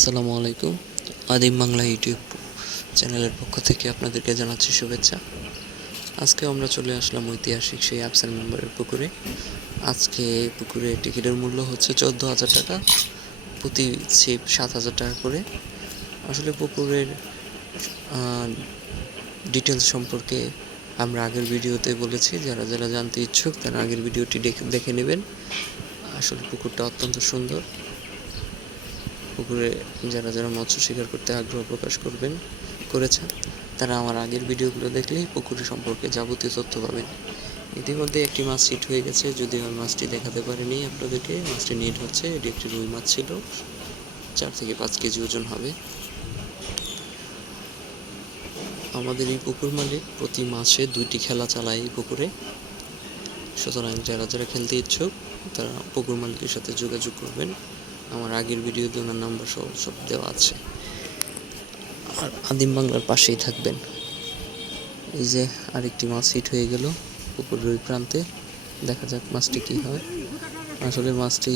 আসসালামু আলাইকুম, আদিম বাংলা ইউটিউব চ্যানেলের পক্ষ থেকে আপনাদেরকে জানাচ্ছি শুভেচ্ছা। আজকে আমরা চলে আসলাম ঐতিহাসিক সেই আফসার মেম্বারের পুকুরে। আজকে পুকুরে টিকিটের মূল্য হচ্ছে চোদ্দ হাজার টাকা, প্রতি ছিপ সাত হাজার টাকা করে। আসলে পুকুরের ডিটেলস সম্পর্কে আমরা আগের ভিডিওতে বলেছি, যারা যারা জানতে ইচ্ছুক তারা আগের ভিডিওটি দেখে নেবেন। আসলে পুকুরটা অত্যন্ত সুন্দর। পুকুরে যারা যারা মৎস্য শিকার করতে আগ্রহ প্রকাশ করবেন, করেছেন, তারা আমার আগের ভিডিওগুলো দেখলেই পুকুরের সম্পর্কে যাবতীয় তথ্য পাবেন। ইতিমধ্যে একটি মাছ হিট হয়ে গেছে যদি আমি মাছটি দেখাতে পারিনি আপনাদেরকে। মাছটি নিট হচ্ছে, এটি একটি রুই মাছ ছিল, চার থেকে পাঁচ কেজি ওজন হবে। আমাদের এই পুকুর মালিক প্রতি মাসে দুইটি খেলা চালায় এই পুকুরে। সুতরাং যারা যারা খেলতে ইচ্ছুক, তারা পুকুর মালিকের সাথে যোগাযোগ করবেন। আমার আগের ভিডিওতে ওনার নাম্বার সব সব দেওয়া আছে। আর আদিম বাংলার পাশেই থাকবেন। এই যে আরেকটি মাছ হিট হয়ে গেল পুকুরের ওই প্রান্তে। দেখা যাক মাছটি কি হয়। আসলে মাছটি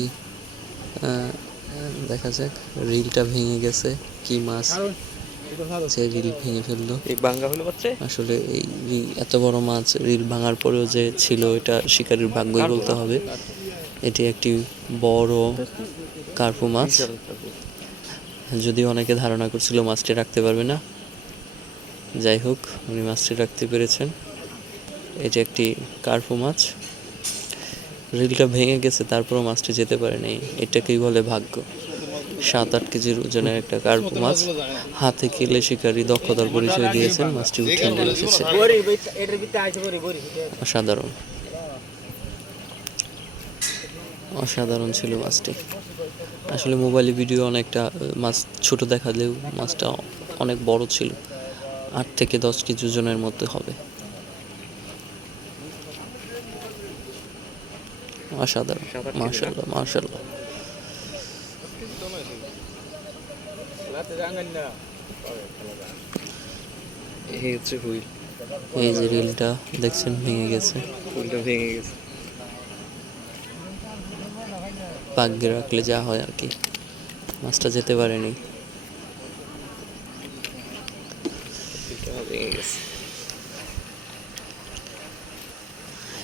দেখা যাক রিলটা ভেঙে গেছে। কি মাছ? সে রিল ভেঙে ফেলল। আসলে এই এত বড় মাছ রিল ভাঙার পরেও যে ছিল এটা শিকারের ভাগ্যই বলতে হবে। এটি একটি বড় কার্পু মাছ। যদিও অনেকে ধারণা করছিল মাছটি রাখতে পারবে না যাই হোক উনি মাছটি রাখতে পেরেছেন। এটি একটি কার্পু মাছ। রিলটা ভেঙে গেছে তারপরও মাছটি যেতে পারেনি। এটাকেই বলে ভাগ্য। সাত আট কেজির ওজনের একটা কার্পু মাছ। হাতে কেলে শিকারি দক্ষতার পরিচয় দিয়েছেন মাছটি উঠে নিয়ে এসেছে। অসাধারণ। অসাধারণ ছিল মাছটি। আসলে মোবাইলে ভিডিও অনেকটা মাছ ছোট দেখালেও মাছটা অনেক বড় ছিল। আট থেকে দশ কেজি ওজনের মধ্যে হবে। অসাধারণ মার্শাল্লাহ মার্শাল্লাহ এই যে রিলটা দেখছেন ভেঙে গেছে। ভেঙে গেছে। ভাগ্যে রাখলে যা হয় আর কি। মাছটা যেতে পারেনি।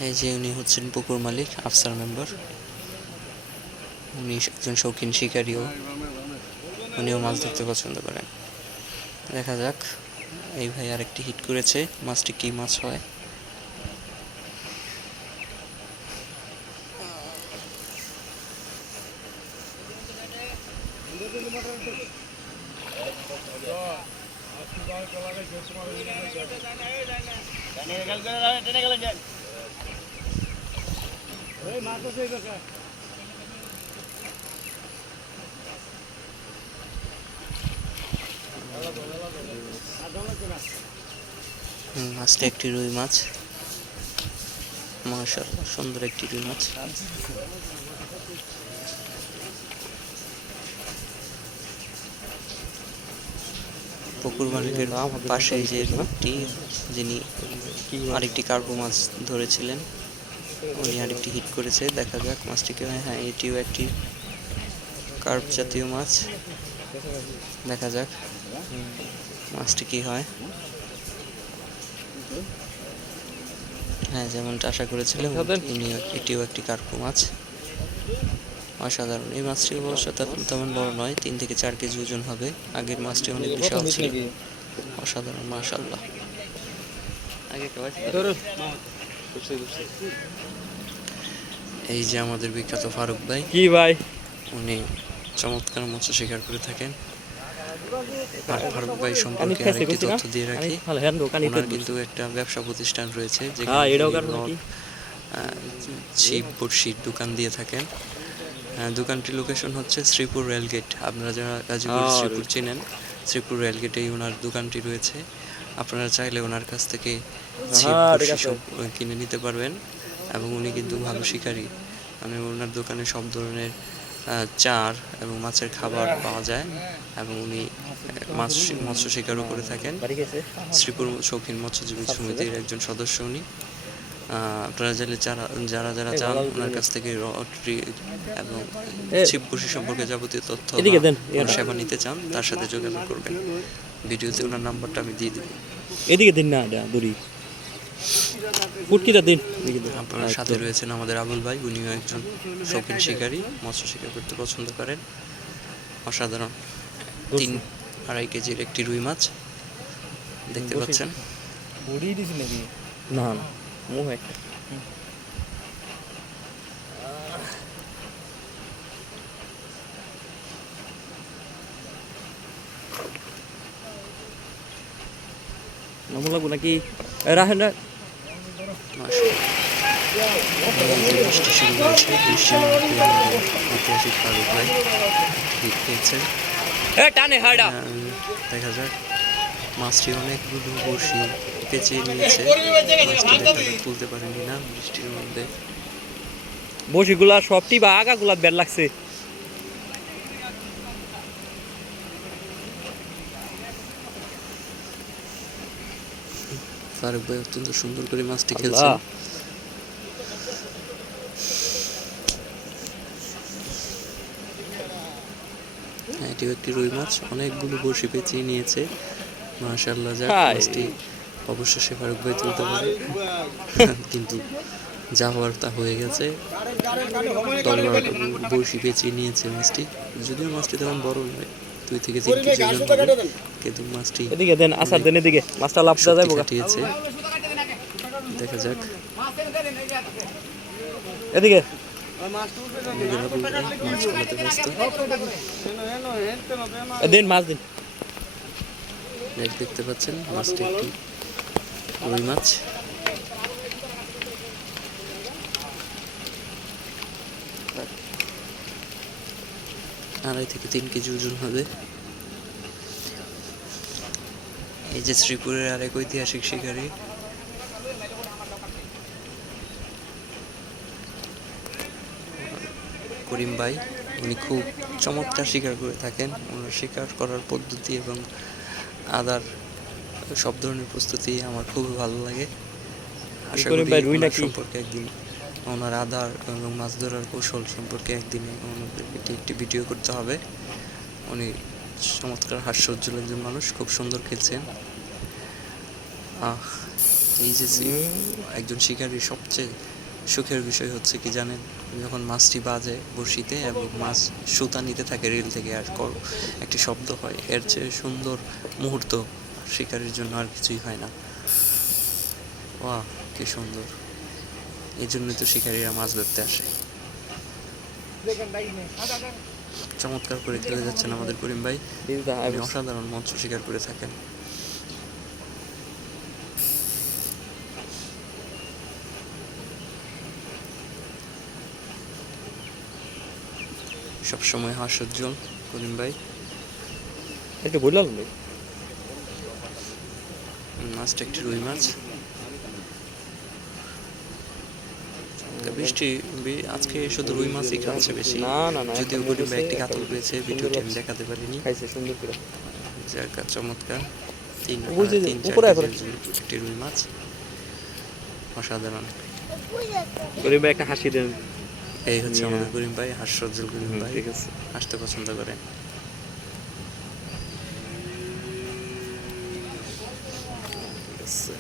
এই যে উনি হচ্ছেন পুকুর মালিক, আফসার মেম্বার। উনি একজন শৌখিন শিকারীও। উনিও মাছ ধরতে পছন্দ করেন। দেখা যাক, এই ভাই আরেকটি হিট করেছে। মাছটি কি মাছ হয়? মাছটা একটি রুই মাছ। মাশাআল্লাহ সুন্দর একটি রুই মাছ। পুকুর মালিকের পাশে যে লোকটি যিনি আরেকটি কার্পো মাছ ধরেছিলেন উনি আরেকটি হিট করেছে। দেখা যাক মাছটিকে হ্যাঁ। এটিও একটি কার্প জাতীয় মাছ। দেখা যাক মাছটি কি হয়। হ্যাঁ যেমনটা আশা করেছিলাম এটিও একটি কার্পু মাছ। অসাধারণ। এই মাছটি বয়সটা তেমন- বড় নয় তিন থেকে চার কেজি ওজন হবে। আগের মাছটি অনেক বিশাল ছিল। অসাধারণ মাশাল্লাহ এই যে আমাদের বিখ্যাত ফারুক ভাই। কি ভাই? উনি চমৎকার মৎস্য শিকার করে থাকেন। ফারুক ভাই সম্পর্কে আরেকটি তথ্য দিয়ে রাখি। হ্যাঁ ওনার কিন্তু একটা ব্যবসা প্রতিষ্ঠান রয়েছে হ্যাঁ আহ, ছিপ বড়শির দোকান দিয়ে থাকেন। দোকানটির লোকেশন হচ্ছে শ্রীপুর রেলগেট আপনারা যারা গাজীপুর শ্রীপুর চেনেন শ্রীপুর রেলগেটেই ওনার দোকানটি রয়েছে। আপনারা চাইলে ওনার কাছ থেকে। সব কিনে নিতে পারবেন এবং উনি কিন্তু ভালো শিকারী। মানে ওনার দোকানে সব ধরনের চার এবং মাছের খাবার পাওয়া যায় এবং উনি মাছ মৎস্য শিকারও করে থাকেন। শ্রীপুর শৌখিন মৎস্যজীবী সমিতির একজন সদস্য উনি। আপনারা চাইলে যারা যারা যারা চান ওনার কাছ থেকে রটরি এবং ছিপ বসি সম্পর্কে যাবতীয় তথ্য। সেবা নিতে চান তার সাথে যোগাযোগ করবেন। ভিডিওতে ওনার নাম্বারটা আমি দিয়ে দেবো। এদিকে দিন না দড়ি। ফুটকিটা দিন। আপনার আচ্ছা। সাথে রয়েছেন আমাদের আবুল ভাই উনিও একজন শৌখিন শিকারী মৎস্য শিকার করতে পছন্দ করেন। অসাধারণ। তিন আড়াই কেজির একটি রুই মাছ। দেখতে পাচ্ছেন? না না। মোহ একটা নাম লাগবো নাকি এ, রাখেন রাখ মাশাআল্লাহ। এই যে বৃষ্টি শুরু হয়েছে বৃষ্টির মধ্যে আমাদের ঐতিহাসিক ফারুক ভাই হিট পেয়েছেন এ টানে হাড়া আহ, দেখা যাক মাছটি অনেকগুলো বসি নিয়েছে। মাছটি দেখা যাক তুলতে পারেনি না বৃষ্টির মধ্যে। বসিগুলা সবটি বা আগাগুলা বের লাগছে। ফারুক ভাই অত্যন্ত সুন্দর করে মাছটি খেলছেন। হ্যাঁ, এটিও একটি রুই মাছ। অনেকগুলো বড়শি পেঁচিয়ে নিয়েছে। মাশাল্লাহ যাক হায়। মাছটি অবশেষে ফারুক ভাই তুলতে পারে। কিন্তু যা হওয়ার তা হয়ে গেছে। বড়শি পেঁচিয়ে নিয়েছে মাছটি। যদিও মাছটি তেমন বড় নয় দুই থেকে তিন কেজি কিন্তু মাছটি এদিকে দেন আসার দেন এদিকে। মাছটা লাভ দেওয়া যাব। কাটিয়েছে। দেখা যাক। এদিকে। দিন মাছ দিন। দেখতে পাচ্ছেন মাছটি একটি রুই মাছ। আড়াই থেকে তিন কেজি ওজন হবে। এই যে শ্রীপুরের আরেক ঐতিহাসিক শিকারী। করিম ভাই, উনি খুব চমৎকার শিকার করে থাকেন। ওনার শিকার করার পদ্ধতি এবং আদার সব ধরনের প্রস্তুতি আমার খুবই ভালো লাগে। আশা করি ভাই, রুই ওনার নাকি? সম্পর্কে একদিন ওনার আদার এবং মাছ ধরার কৌশল সম্পর্কে একদিন ওনাদেরকে একটি ভিডিও করতে হবে। উনি চমৎকার হাস্যোজ্জ্বল একজন মানুষ খুব সুন্দর খেলছেন আহ এই যে সি- একজন শিকারীর সবচেয়ে সুখের বিষয় হচ্ছে কি জানেন? যখন মাছটি বাজে বড়শিতে এবং মাছ সুতা নিতে থাকে রেল থেকে আর একটি শব্দ হয় এর চেয়ে সুন্দর মুহূর্ত শিকারীর জন্য আর কিছুই হয় না। বাহ কি সুন্দর। এই জন্যই তো শিকারীরা মাছ ধরতে আসে। চমৎকার করে খেলে যাচ্ছেন আমাদের করিম ভাই। উনি অসাধারণ মৎস্য শিকার করে থাকেন। সবসময় হাস্যোজ্জ্বল, করিম ভাই। একটু বললাম ভাই মাছটা একটি রুই মাছ। বৃষ্টি আজকে শুধু রুই মাছই খাচ্ছে বেশি। না না না যদিও ভাই বলতেছে একটি কাতল পেয়েছে ভিডিওটি আমি দেখাতে পারিনি। খাইছে সুন্দর করে। যার চমৎকার। তিন তিন। একটি রুই মাছ। অসাধারণ। ভাই একটা হাসি দেন। এই হচ্ছে আমাদের করিম ভাই হাস্যোজ্জ্বল করিম ভাই। ঠিক আছে। আসতে পছন্দ করে ঠিক আছে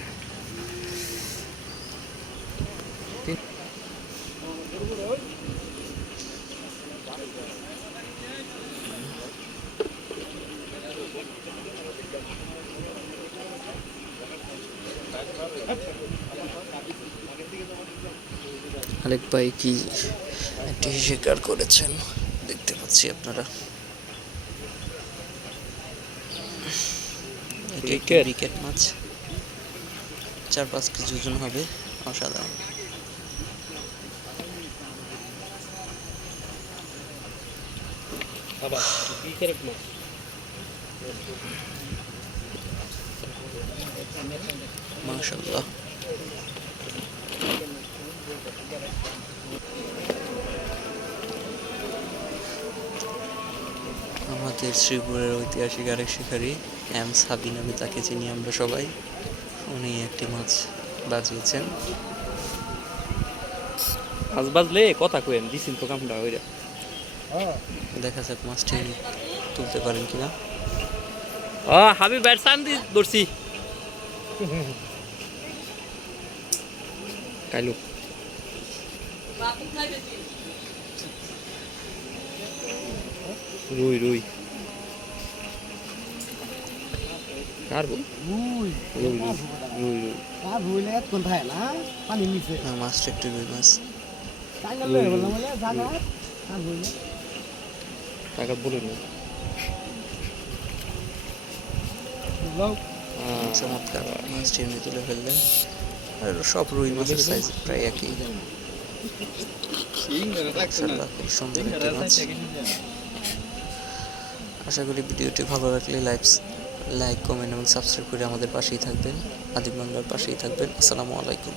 আরেক ভাই কি একটি শিকার করেছেন? দেখতে পাচ্ছি আপনারা? ক্রিকেট মাছ চার পাঁচ কেজি ওজন হবে? অসাধারণ। বাবা কি করে মাছ মাশাল্লাহ আমাদের শ্রীপুরের ঐতিহাসিক আরেক শিকারী এম সাবি নামে তাকে চিনি আমরা সবাই। উনি একটি মাছ বাজিয়েছেন। মাছ বাজলে কথা কইেন দিছেন তো কামটা ওইরা দেখা যাক মাছটি তুলতে পারেন কিনা। ও হাবিব ব্যাট দি ধরছি। কাইলু। রুই রুই। কার রুই। কোন থাকে না পানি নিচে। হ্যাঁ একটু রুই মাছ। বললাম বলে জানা টাকা বলুন না। লও। চমৎকার। মাছটি এমনি তুলে ফেললেন। আর সব রুই মাছের সাইজ প্রায় একই। সুন্দর একটি মাছ। আশা করি ভিডিওটি ভালো লাগলে লাইক লাইক কমেন্ট এবং সাবস্ক্রাইব করে আমাদের পাশেই থাকবেন। আদিম বাংলার পাশেই থাকবেন। আসসালামু আলাইকুম।